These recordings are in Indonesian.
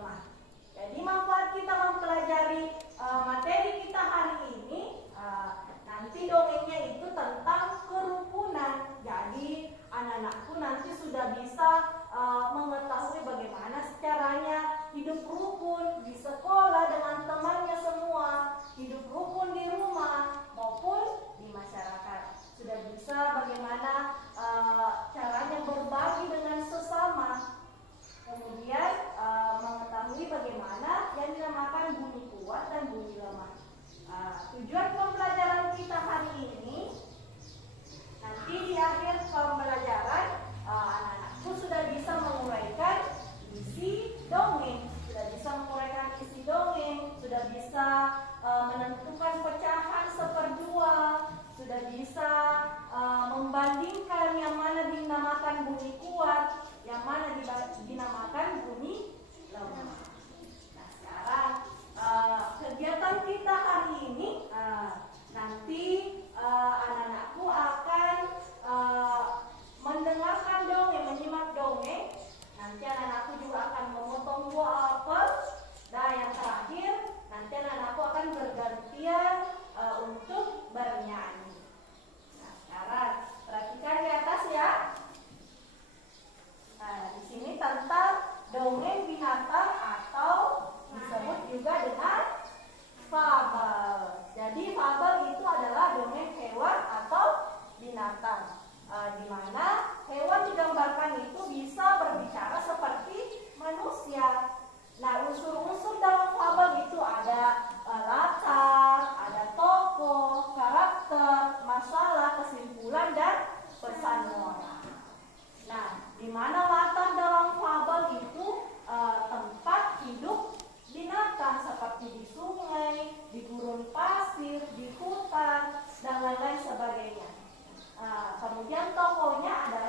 lemah. Jadi manfaat kita mempelajari materi kita hari ini, nanti dongengnya itu tentang kerukunan. Jadi anak-anakku nanti sudah bisa mengetahui bagaimana caranya hidup rukun di sekolah dengan temannya semua, hidup rukun di rumah maupun di masyarakat. Sudah bisa bagaimana caranya berbagi dengan sesama. Kemudian mengetahui bagaimana yang dinamakan bunyi kuat dan bunyi lemah. Tujuan pembelajaran kita hari ini, nanti di akhir pembelajaran anak-anakku sudah bisa menguraikan isi dongeng, sudah bisa menguraikan isi dongeng, sudah bisa menentukan pecahan seperdua, sudah bisa membandingkan yang mana dinamakan bunyi kuat, yang mana dinamakan bunyi lemah. Nah, sekarang kegiatan kita hari ini, nanti anak-anakku akan mendengarkan dongeng, menyimak dongeng. Nanti anak-anakku juga akan memotong buah apel. Nah, yang terakhir, nanti anak-anakku akan bergantian untuk bernyanyi. Nah, sekarang perhatikan di atas ya. Nah, di sini tentang dongeng binatang atau disebut juga dengan fabel. Jadi fabel itu adalah dongeng hewan atau binatang, di mana hewan digambarkan itu bisa berbicara seperti manusia. Nah, unsur-unsur dalam fabel itu ada latar, ada tokoh, karakter, masalah, kesimpulan, dan pesan moral. Nah, di mana latar dalam fabel itu tempat hidup binatang seperti di sungai, di gurun pasir, di hutan, dan lain-lain sebagainya. Kemudian tokohnya adalah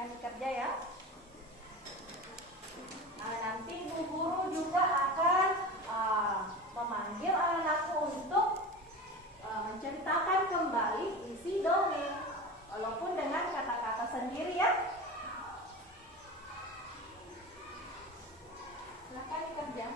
Silahkan bekerja ya. Nah, nanti Bu Guru juga akan memanggil anak-anakku untuk menceritakan kembali isi dongeng, walaupun dengan kata-kata sendiri ya. Silahkan bekerja.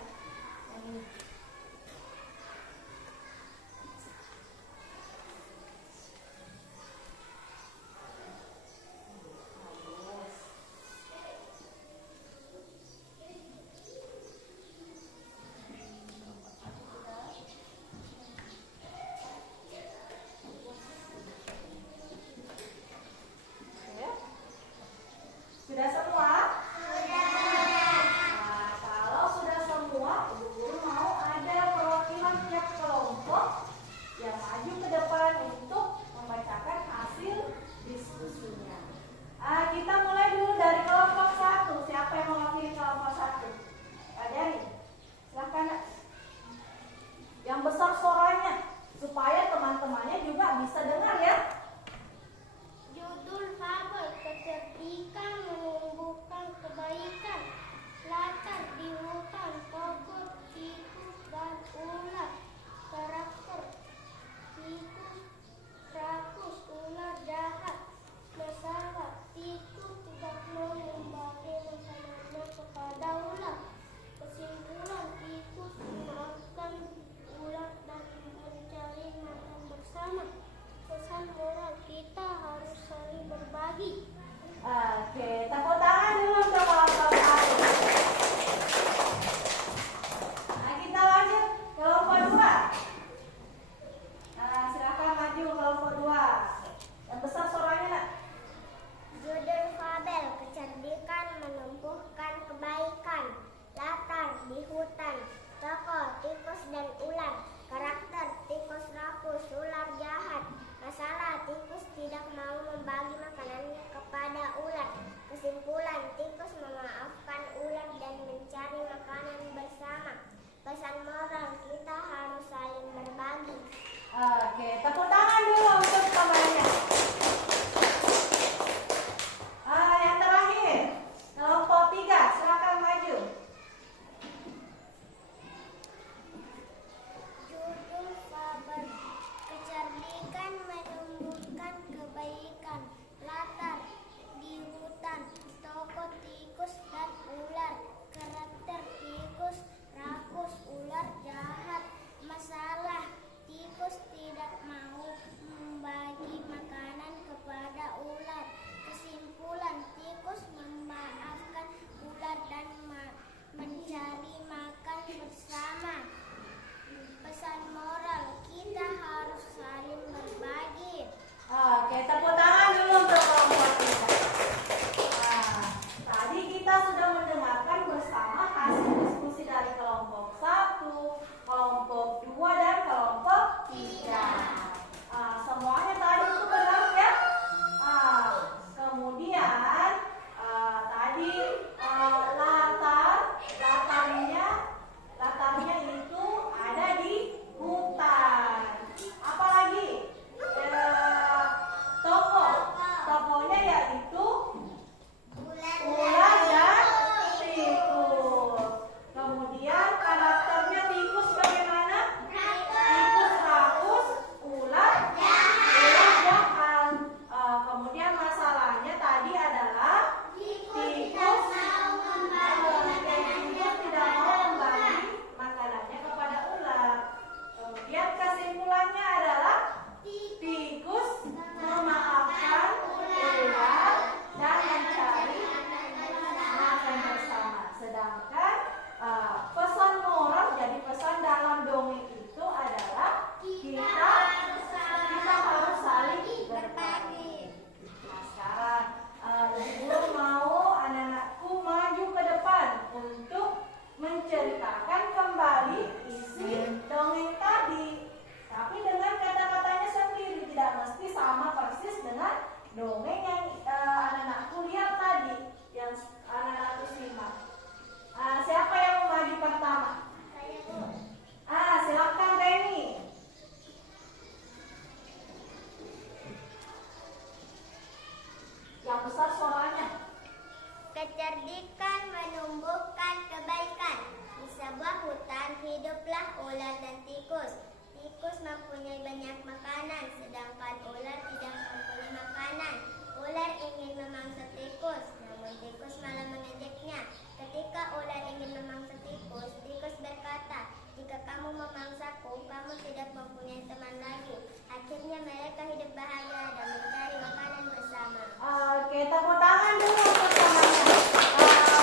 Mencerdikan menumbuhkan kebaikan. Di sebuah hutan hiduplah ular dan tikus. Tikus mempunyai banyak makanan, sedangkan ular tidak mempunyai makanan. Ular ingin memangsa tikus, namun tikus malah mengejeknya. Ketika ular ingin memangsa tikus, tikus berkata, "Jika kamu memangsaku, kamu tidak mempunyai teman lagi." Akhirnya mereka hidup bahagia dan mencari makanan bersama. Oke, tepuk tangan dulu untuk temannya.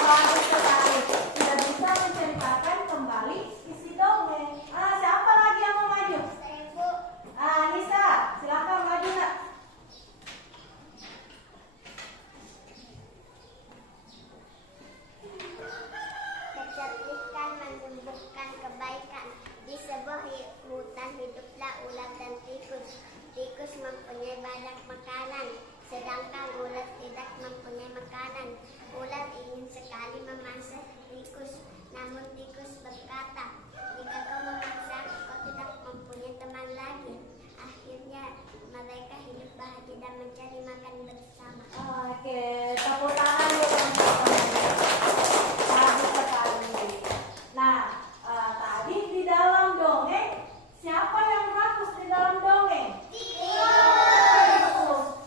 Bagus sekali. Sudah bisa menceritakan kembali isi dongeng. Siapa lagi yang mau maju? Saya, Bu. Nisa, silakan maju nak. Mencerdikan menumbuhkan kebaikan. Di sebuah hutan hiduplah ular dan tikus. Tikus mempunyai banyak makanan, sedangkan ular tidak mempunyai makanan. Ular ingin sekali memangsa tikus, namun tikus berkata, "Jika kau memangsa, kau tidak mempunyai teman lagi." Akhirnya mereka hidup bahagia dan mencari makan bersama. Oke, tepuk tangan dulu untuk temannya. Bagus sekali. Nah, tadi di dalam dongeng, siapa yang rakus di dalam dongeng? Tikus.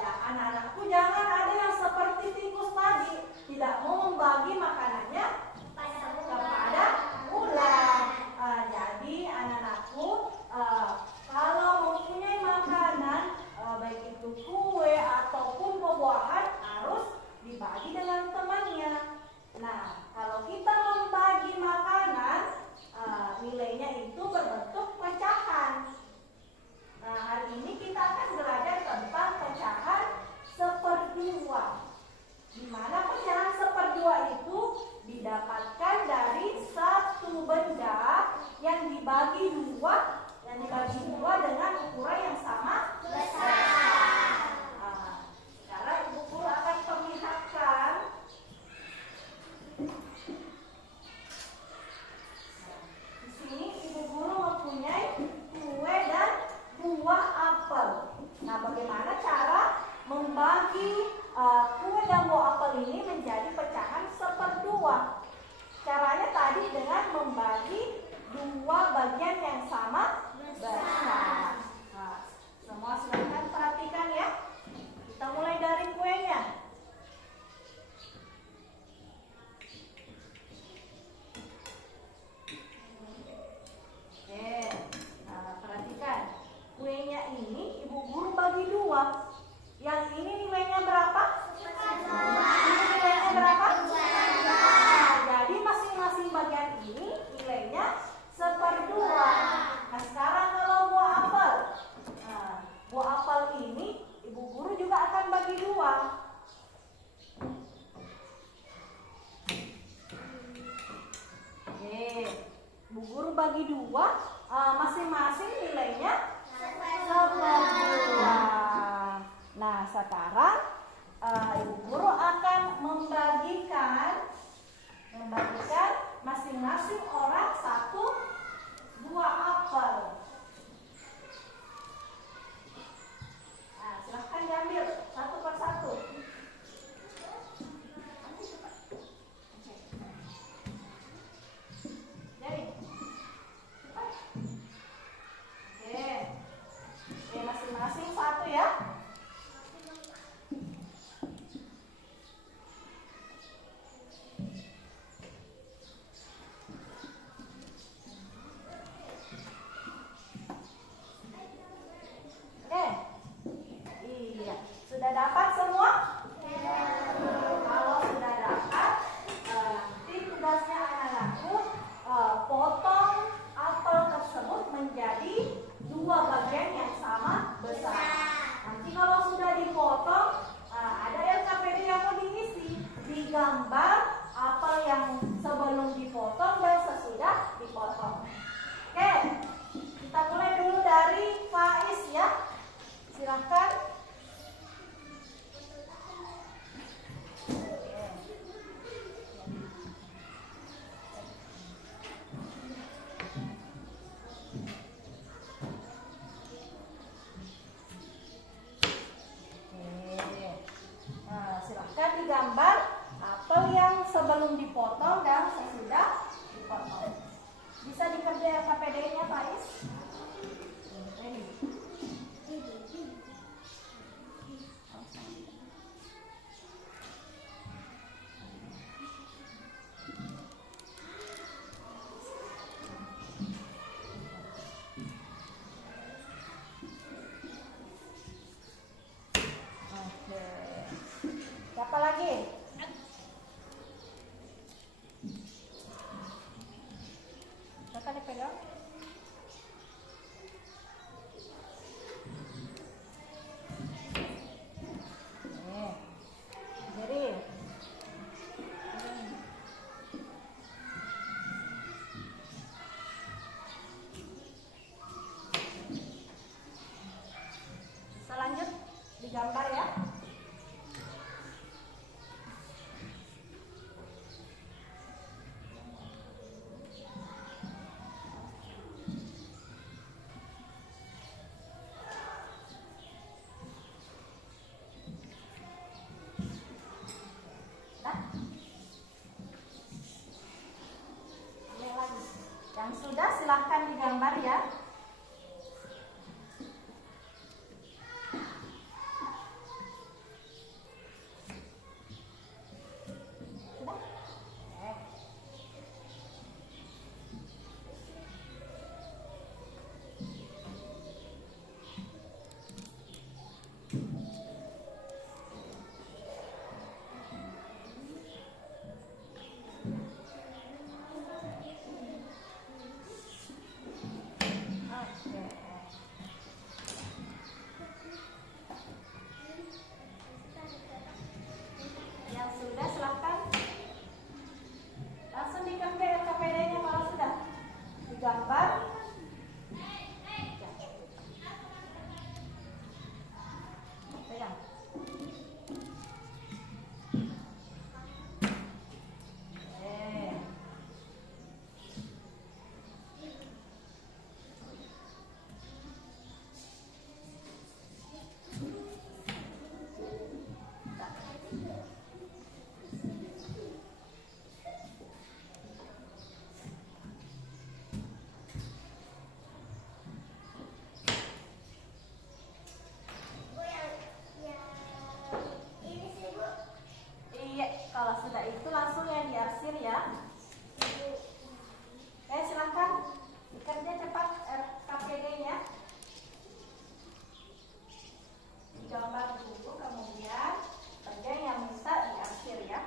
Ya, anak-anakku jangan ada yang seperti tikus tadi, tidak mau membagi makanannya kepada ular. Jadi anak-anakku, kalau mempunyai makanan, baik itu kue ataupun buah-buahan, harus dibagi dengan temannya. Nah, kalau kita membagi makanan, nilainya itu berbentuk pecahan. Nah, hari ini kita akan belajar tentang pecahan seperdua. Di mana pecahan seperdua itu didapatkan dari satu benda yang dibagi dua dengan ukuran yang sama besar. Sekarang Ibu Guru akan perlihatkan. Di sini Ibu Guru mempunyai kue dan buah apel. Nah, bagaimana cara membagi kue dan buah apel ini menjadi pecahan seperdua? Caranya tadi dengan membagi dua bagian yang sama besar. Nah, semua silakan perhatikan ya. Kita mulai dari kuenya. Oke, perhatikan. Kuenya ini Ibu Guru bagi dua. Yang ini nilainya berapa? Ini nilainya berapa? Jadi masing-masing bagian ini nilainya seperdua. Nah, sekarang kalau buah apel. Nah, buah apel ini Ibu Guru juga akan bagi dua. Oke, Ibu Guru bagi dua, masing-masing nilainya seperdua. Nah, sekarang Ibu Guru akan membagikan masing-masing orang satu buah apel. Nah, silahkan diambil satu persatu. Jadi, oke, masing-masing satu ya. Iya, sudah dapat semua? Kalau sudah dapat, nanti tugasnya anak-anakku potong apel tersebut menjadi dua bagian yang sama besar. Nanti kalau sudah dipotong, ada LKPD yang mau diisi, digambar apel yang sebelum dipotong dan sesudah dipotong. Oke, kita mulai dulu dari Faiz ya. Silakan. Nah, silakan digambar apel yang sebelum dipotong dan sesudah dipotong. Bisa dikerjakan KPD-nya, Faiz? Ini. Oke. Siapa lagi? Siapa dipegang? Jadi bisa lanjut digambar ya. Yang sudah silahkan digambar ya. Sudah? Oke. Yang sudah silahkan langsung dikerjakan KPD-nya kalau sudah digambar. Pegang. Kalau sudah itu langsung yang diarsir ya. Oke, silahkan dikerja cepat KPD-nya. Digambar dulu, kemudian kerja yang bisa diarsir ya.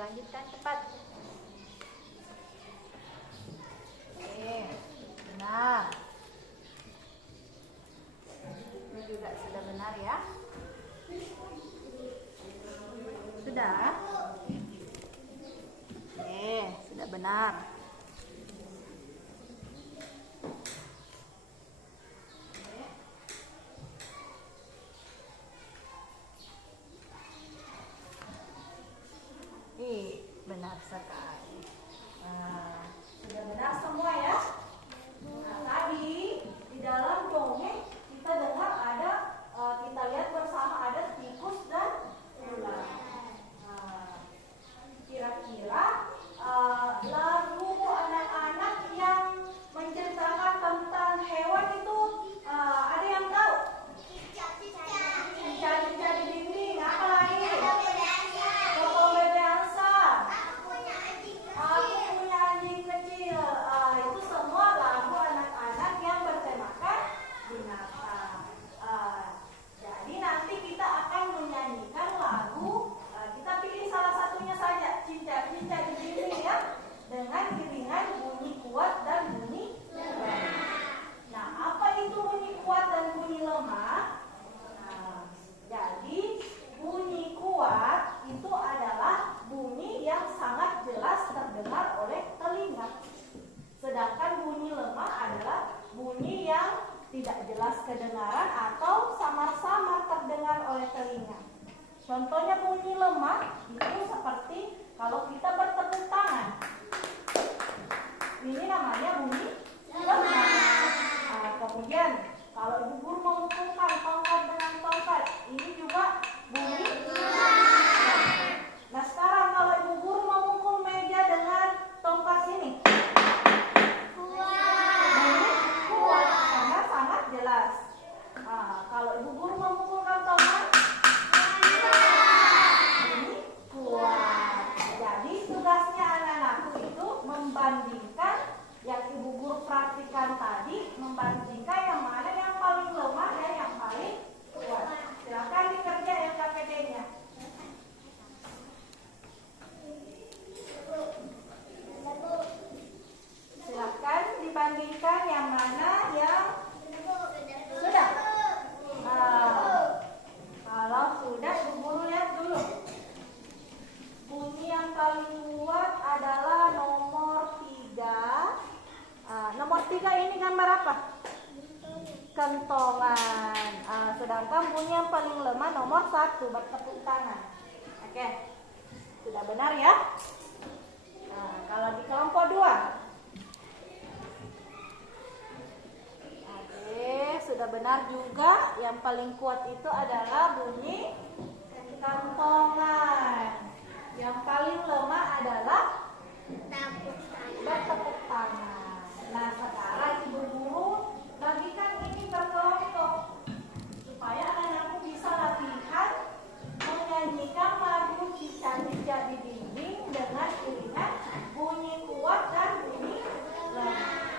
Lanjutkan cepat. Oke, benar. Ini juga sudah benar ya. Sudah? Oke, sudah benar. Benar sekali. Nah, sudah benar semua ya. Nah, tadi di dalam dongeng kita dengar ada, kita lihat bersama ada tikus dan ular. Nah, kira-kira lalu pendengaran atau samar-samar terdengar oleh telinga. Contohnya bunyi lemah itu seperti kalau kita bertepuk tangan. Ini namanya bunyi lemah. Kemudian kalau ibu guru memukulkan tongkat dengan tongkat, ini juga bunyi lemah. Nah sekarang kalau ibu guru memukul meja dengan tongkat ini, bunyi kuat karena sangat jelas. Kalau ibu guru memukulkan tongkat, bunyi kuat. Jadi tugasnya anak-anakku itu membandingkan yang ibu guru praktikan tadi, membandingkan yang mana yang paling lemah dan yang paling kuat. Silakan dikerja LKPD-nya. Silakan dibandingkan yang mana yang sudah. Kalau sudah, ibu guru lihat dulu. Bunyi yang paling kuat adalah nomor 3. Nomor 3 ini gambar apa? Kentongan. Sedangkan bunyi yang paling lemah nomor 1, bertepuk tangan. Oke, sudah benar ya? Kalau di kelompok 2, sudah benar juga. Yang paling kuat itu adalah bunyi kentongan. Yang paling lemah adalah bertepuk tangan. Nah sekarang ibu guru bagikan ini berkelompok supaya anak-anakku bisa latihan menyanyikan lagu cicak-cicak di dinding dengan iringan bunyi kuat dan bunyi lemah.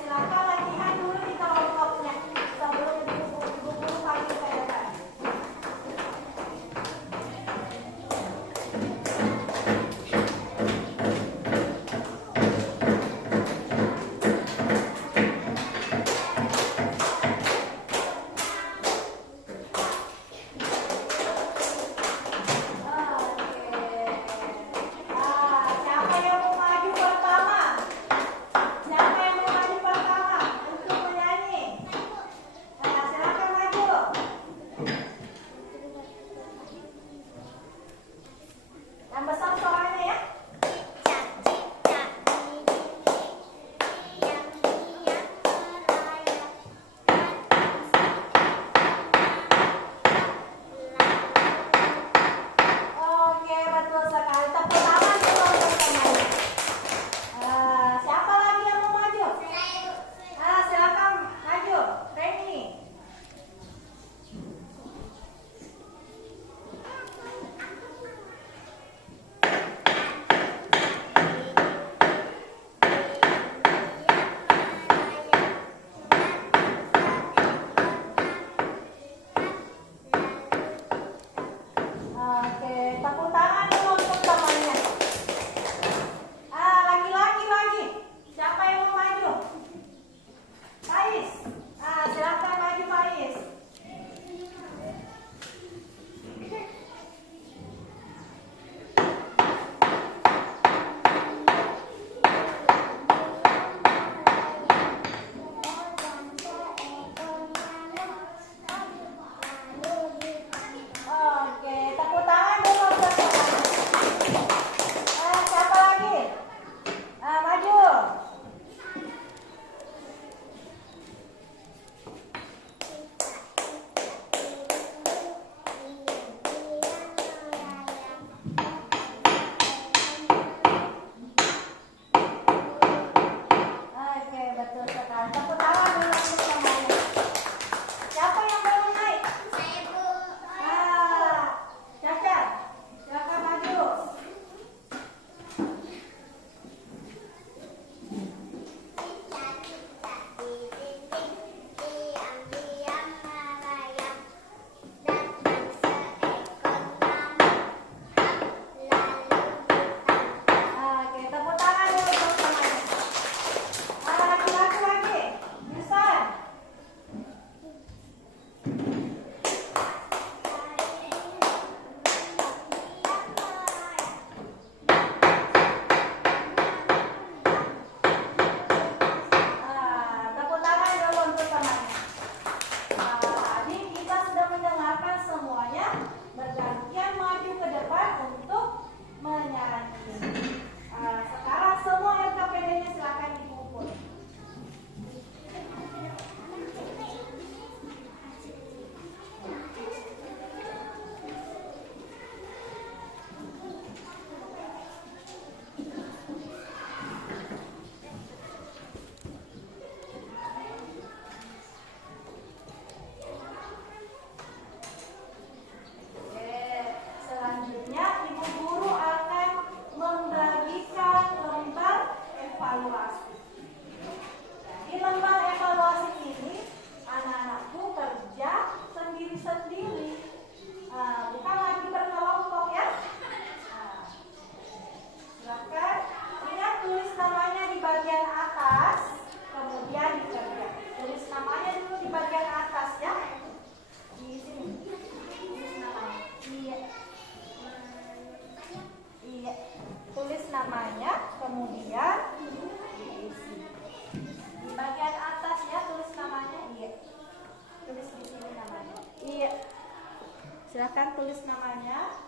Silakan latihan dulu di kelompoknya sebelum ibu guru panggil ke depan. Silahkan tulis namanya.